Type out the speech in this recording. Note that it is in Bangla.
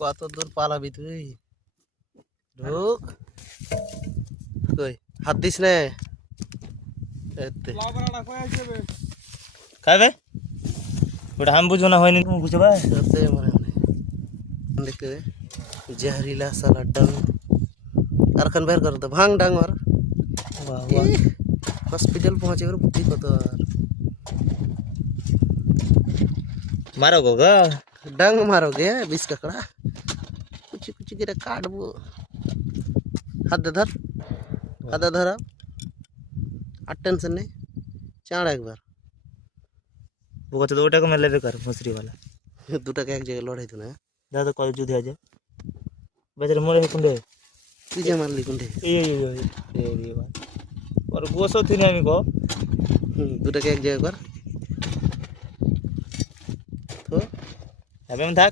কত দূর পালাবি তুই? ঢুক। কই হাত দিস নে। খাবে ওটা আমি বুঝবো না হয়নি তুমি বুঝবে মনে মনে দেখতে जहरीला साला डंग अरखन बेर कर दो भांग डांग और हॉस्पिटल पहुंचे और बुद्धि को तो मारोगे डंग मारोगे 20 ककड़ा कुछ कुछ गिरा काट वो हाथ धर अब टेंशन नहीं चाड़ एक बार वो कहते दो टाका में लेवे कर मछली वाला 2 টাকা এক জায়গায় লড়াই তো না दादा कॉल जुदी आ जाए बेचारे मोरे है कुंडे তুই যে মারলি কোনটা ये बात और गोसो थी नहीं को 2 টাকা এক জায়গায় কর তো अबे हम था